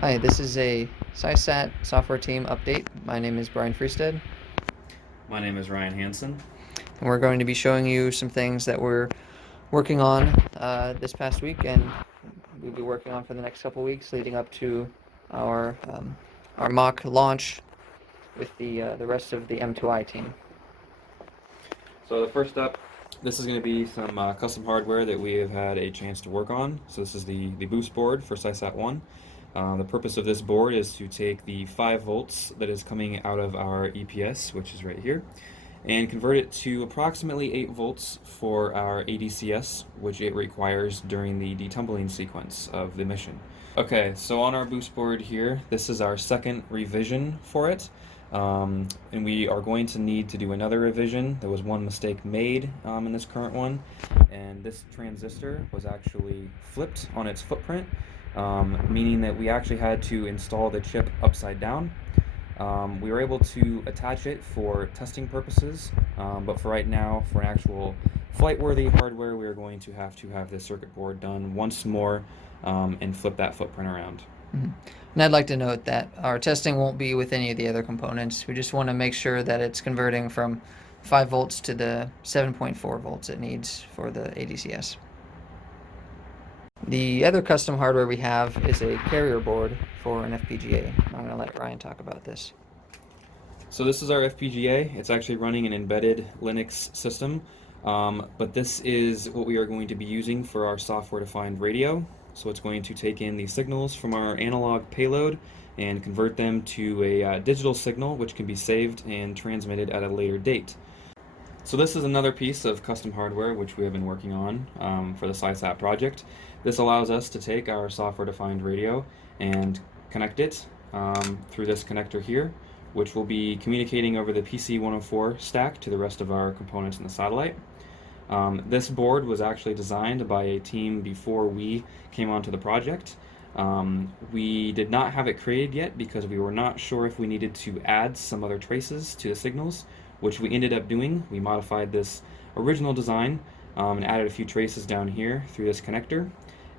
Hi, this is a CySat software team update. My name is Brian Freestead, My name is Ryan Hansen. and we're going to be showing you some things that we're working on this past week, and we'll be working on for the next couple weeks, leading up to our our mock launch with the rest of the M2I team. So the first up, this is going to be some custom hardware that we have had a chance to work on. So this is the boost board for CySat 1. The purpose of this board is to take the 5 volts that is coming out of our EPS, which is right here, and convert it to approximately 8 volts for our ADCS, which it requires during the detumbling sequence of the mission. Okay, so on our boost board here, this is our second revision for it. And we are going to need to do another revision. There was one mistake made in this current one, and this transistor was actually flipped on its footprint, meaning that we actually had to install the chip upside down. We were able to attach it for testing purposes, but for right now, for an actual flight-worthy hardware, we are going to have this circuit board done once more and flip that footprint around. Mm-hmm. And I'd like to note that our testing won't be with any of the other components. We just want to make sure that it's converting from 5 volts to the 7.4 volts it needs for the ADCS. The other custom hardware we have is a carrier board for an FPGA. I'm going to let Ryan talk about this. So this is our FPGA. It's actually running an embedded Linux system, but this is what we are going to be using for our software-defined radio. So it's going to take in the signals from our analog payload and convert them to a digital signal, which can be saved and transmitted at a later date. So this is another piece of custom hardware which we have been working on for the CySat project. This allows us to take our software-defined radio and connect it through this connector here, which will be communicating over the PC104 stack to the rest of our components in the satellite. This board was actually designed by a team before we came onto the project. We did not have it created yet because we were not sure if we needed to add some other traces to the signals, which we ended up doing. We modified this original design and added a few traces down here through this connector.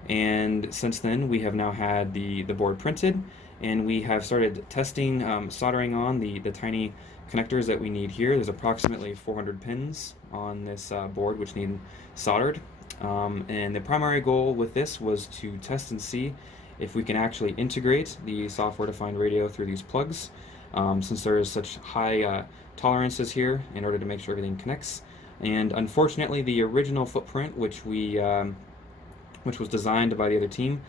And since then, we have now had the board printed, and we have started testing, soldering on the tiny connectors that we need here. There's approximately 400 pins on this board which need soldered. And the primary goal with this was to test and see if we can actually integrate the software-defined radio through these plugs, since there is such high tolerances here in order to make sure everything connects. And unfortunately, the original footprint, which was designed by the other team,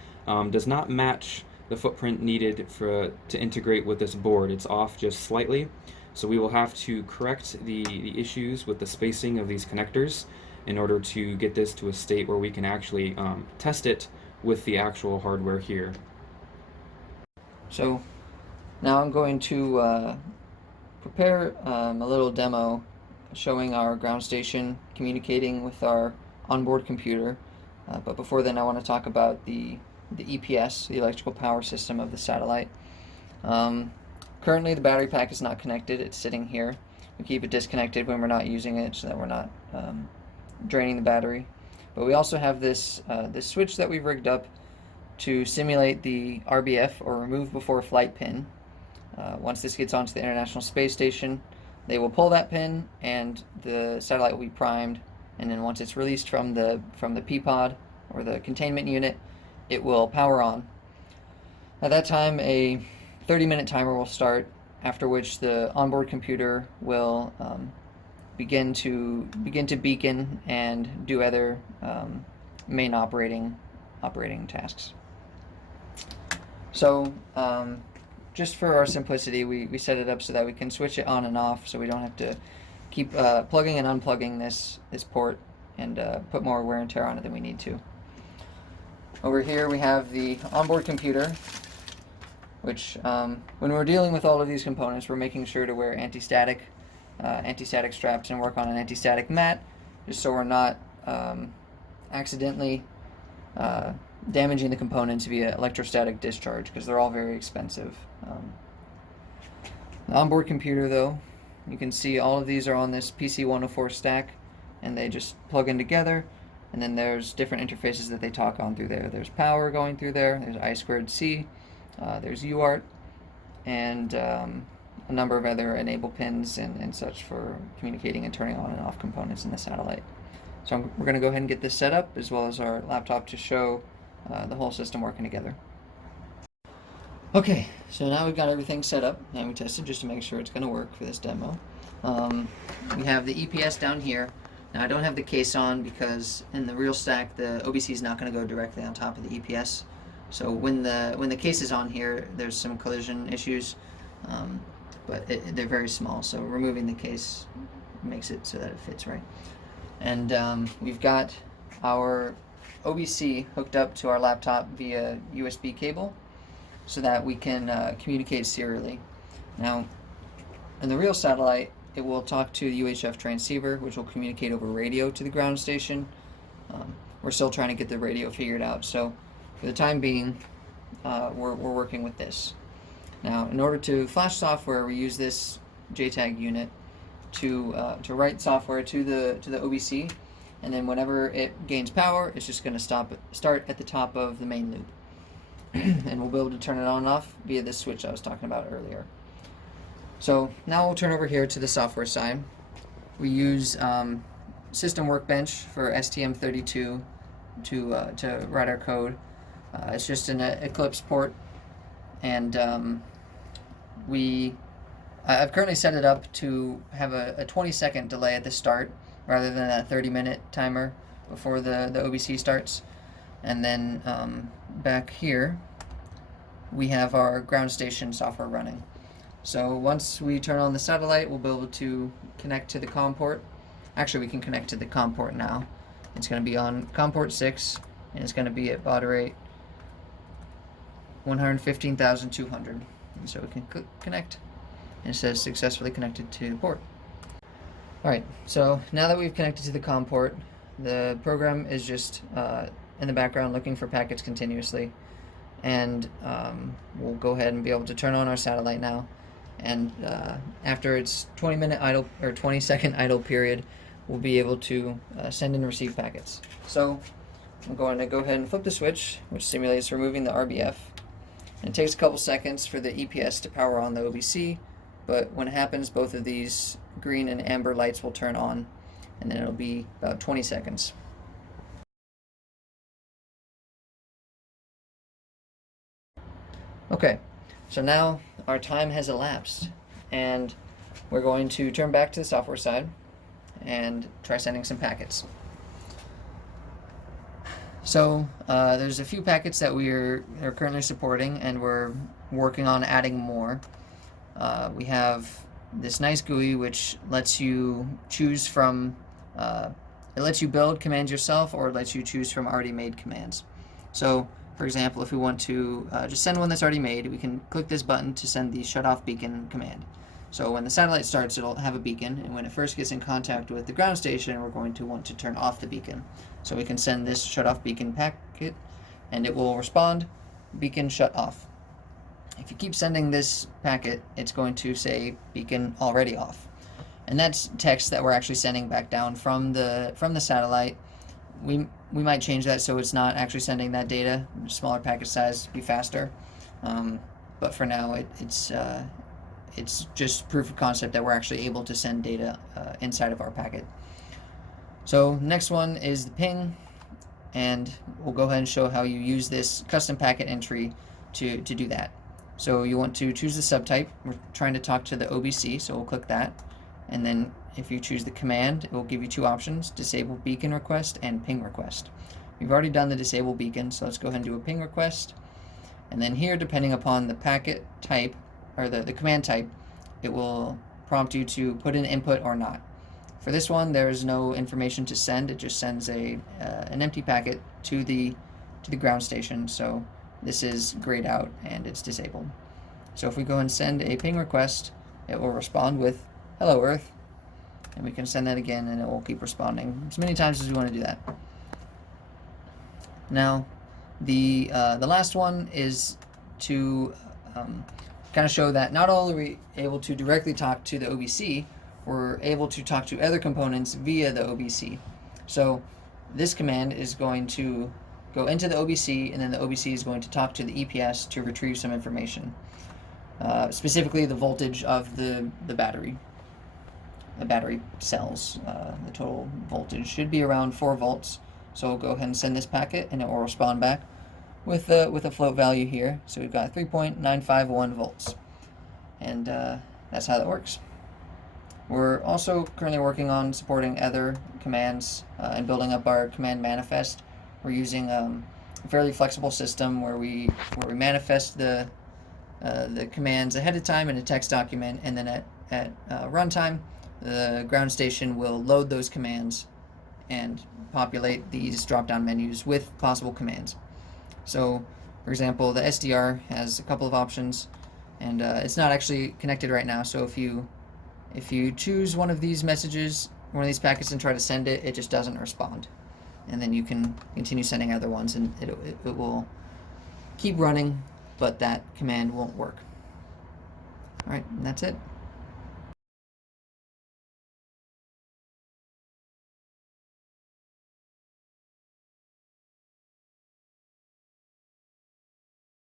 does not match the footprint needed to integrate with this board. It's off just slightly, so we will have to correct the issues with the spacing of these connectors in order to get this to a state where we can actually test it with the actual hardware here. So now I'm going to prepare a little demo showing our ground station communicating with our onboard computer. But before then, I want to talk about the EPS, the electrical power system of the satellite. Currently, the battery pack is not connected. It's sitting here. We keep it disconnected when we're not using it so that we're not draining the battery. But we also have this switch that we've rigged up to simulate the RBF, or remove before flight pin. Once this gets onto the International Space Station, they will pull that pin and the satellite will be primed, and then once it's released from the P-pod, or the containment unit, it will power on. At that time, a 30-minute timer will start, after which the onboard computer will begin to beacon and do other main operating tasks. So just for our simplicity, we set it up so that we can switch it on and off, so we don't have to keep plugging and unplugging this port and put more wear and tear on it than we need to. Over here we have the onboard computer, which when we're dealing with all of these components, we're making sure to wear anti-static straps and work on an anti-static mat, just so we're not accidentally damaging the components via electrostatic discharge, because they're all very expensive. The onboard computer, though, you can see all of these are on this PC104 stack, and they just plug in together, and then there's different interfaces that they talk on through there. There's power going through there, there's I2C, There's UART and a number of other enable pins and such for communicating and turning on and off components in the satellite. So we're going to go ahead and get this set up, as well as our laptop, to show the whole system working together. Okay, so now we've got everything set up and we tested just to make sure it's going to work for this demo. We have the EPS down here. Now I don't have the case on because in the real stack the OBC is not going to go directly on top of the EPS. So when the case is on here, there's some collision issues, but they're very small. So removing the case makes it so that it fits right. And we've got our OBC hooked up to our laptop via USB cable, so that we can communicate serially. Now, in the real satellite, it will talk to the UHF transceiver, which will communicate over radio to the ground station. We're still trying to get the radio figured out, so for the time being, we're working with this. Now, in order to flash software, we use this JTAG unit to write software to the OBC, and then whenever it gains power, it's just going to start at the top of the main loop. And we'll be able to turn it on and off via this switch I was talking about earlier. So now we'll turn over here to the software side. We use System Workbench for STM32 to write our code. It's just an Eclipse port, and I've currently set it up to have a 20-second delay at the start rather than that 30-minute timer before the OBC starts. And then back here we have our ground station software running. So once we turn on the satellite, we'll be able to connect to the COM port. Actually, we can connect to the COM port now. It's going to be on COM port 6, and it's going to be at baud rate 115,200. And so we can click connect, and it says successfully connected to the port. Alright, so now that we've connected to the COM port, the program is just in the background looking for packets continuously, and we'll go ahead and be able to turn on our satellite now. And after its 20-minute idle or 20-second idle period, we'll be able to send and receive packets. So I'm going to go ahead and flip the switch, which simulates removing the RBF. And it takes a couple seconds for the EPS to power on the OBC, but when it happens, both of these green and amber lights will turn on, and then it'll be about 20 seconds. Okay, so now our time has elapsed, and we're going to turn back to the software side and try sending some packets. So there's a few packets that are currently supporting, and we're working on adding more. We have this nice GUI which lets you choose from, it lets you build commands yourself, or it lets you choose from already made commands. So for example, if we want to just send one that's already made, we can click this button to send the shutoff beacon command. So when the satellite starts, it'll have a beacon, and when it first gets in contact with the ground station, we're going to want to turn off the beacon. So we can send this shutoff beacon packet, and it will respond, beacon shut off. If you keep sending this packet, it's going to say beacon already off. And that's text that we're actually sending back down from the satellite. We might change that so it's not actually sending that data. Smaller packet size, be faster. But for now, it's just proof of concept that we're actually able to send data inside of our packet. So next one is the ping, and we'll go ahead and show how you use this custom packet entry to do that. So you want to choose the subtype. We're trying to talk to the OBC, so we'll click that. And then if you choose the command, it will give you two options: disable beacon request and ping request. We've already done the disable beacon, so let's go ahead and do a ping request. And then here, depending upon the packet type, or the command type, it will prompt you to put in input or not. For this one, there is no information to send. It just sends an empty packet to the ground station. So this is grayed out and it's disabled. So if we go and send a ping request, it will respond with "Hello Earth," and we can send that again, and it will keep responding as many times as we want to do that. Now, the last one is to kind of show that not only are we able to directly talk to the OBC, we're able to talk to other components via the OBC. So this command is going to go into the OBC, and then the OBC is going to talk to the EPS to retrieve some information, specifically the voltage of the battery. The battery cells. The total voltage should be around 4 volts. So we'll go ahead and send this packet, and it will respond back with a float value here. So we've got 3.951 volts, and that's how that works. We're also currently working on supporting other commands and building up our command manifest. We're using a fairly flexible system where we manifest the commands ahead of time in a text document, and then at runtime, the ground station will load those commands and populate these drop-down menus with possible commands. So, for example, the SDR has a couple of options, and it's not actually connected right now. So if you choose one of these messages, one of these packets, and try to send it, it just doesn't respond. And then you can continue sending other ones, and it will keep running, but that command won't work. All right, and that's it.